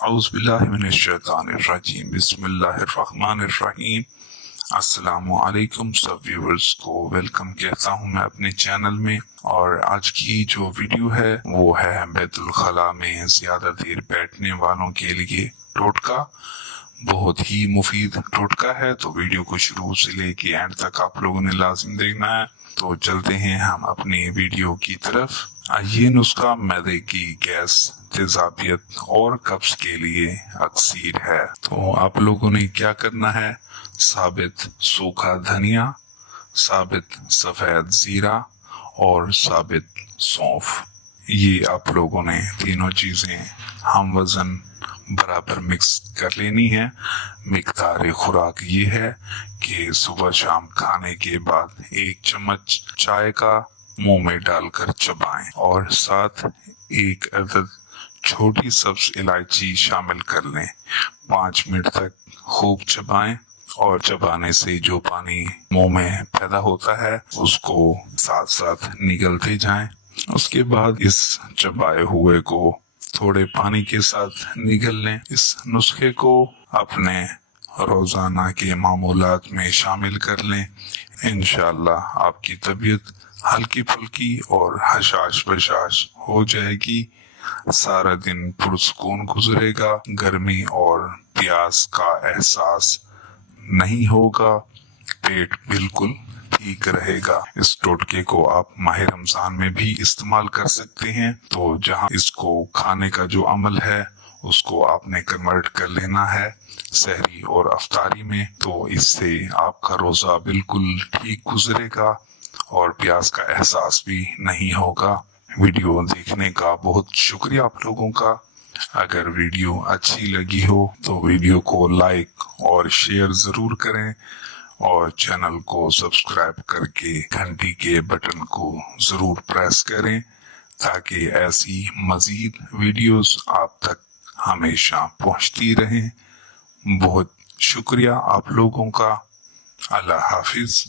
औज़ुबिल्लाहिमिनश्शैतानिर्रजीम बिस्मिल्लाहिर्रहमानिर्रहीम। अस्सलामु अलैकुम सब व्यूअर्स को वेलकम कहता हूँ मैं अपने चैनल में। और आज की जो वीडियो है वो है बैतुल खला में ज़्यादा देर बैठने वालों के लिए टोटका। बहुत ही मुफीद टोटका है, तो वीडियो को शुरू से लेके एंड तक आप लोगों ने लाजिम देखना है। तो चलते हैं हम अपनी वीडियो की तरफ। ये नुस्खा मैदे की गैस, तेजाबियत और कब्ज के लिए अक्सीर है। तो आप लोगों ने क्या करना है, साबित सूखा धनिया, साबित सफ़ेद ज़ीरा और साबित सौंफ, ये आप लोगों ने तीनों चीज़ें हम वज़न बराबर मिक्स कर लेनी है। मिकदार खुराक ये है कि सुबह शाम खाने के बाद 1 चम्मच चाय का मुंह में डालकर चबाएं और साथ 1 अदद छोटी सब्ज इलायची शामिल कर लें। 5 मिनट तक खूब चबाएं और चबाने से जो पानी मुंह में पैदा होता है उसको साथ साथ निगलते जाएं। उसके बाद इस चबाए हुए को थोड़े पानी के साथ निगल लें। इस नुस्खे को अपने रोजाना के मामूलात में शामिल कर लें। इंशाअल्लाह आपकी तबीयत हल्की फुल्की और हशाश बशाश हो जाएगी। सारा दिन पुरसुकून गुजरेगा, गर्मी और प्यास का एहसास नहीं होगा, पेट बिल्कुल ठीक रहेगा। इस टोटके को आप माह रमजान में भी इस्तेमाल कर सकते हैं। तो जहां इसको खाने का जो अमल है उसको आपने कन्वर्ट कर लेना है सहरी और अफ्तारी में, तो इससे आपका रोजा बिल्कुल ठीक गुजरेगा और प्यास का एहसास भी नहीं होगा। वीडियो देखने का बहुत शुक्रिया आप लोगों का। अगर वीडियो अच्छी लगी हो तो वीडियो को लाइक और शेयर जरूर करें और चैनल को सब्सक्राइब करके घंटी के बटन को जरूर प्रेस करें ताकि ऐसी मजीद वीडियोस आप तक हमेशा पहुंचती रहें। बहुत शुक्रिया आप लोगों का। अल्लाह हाफिज।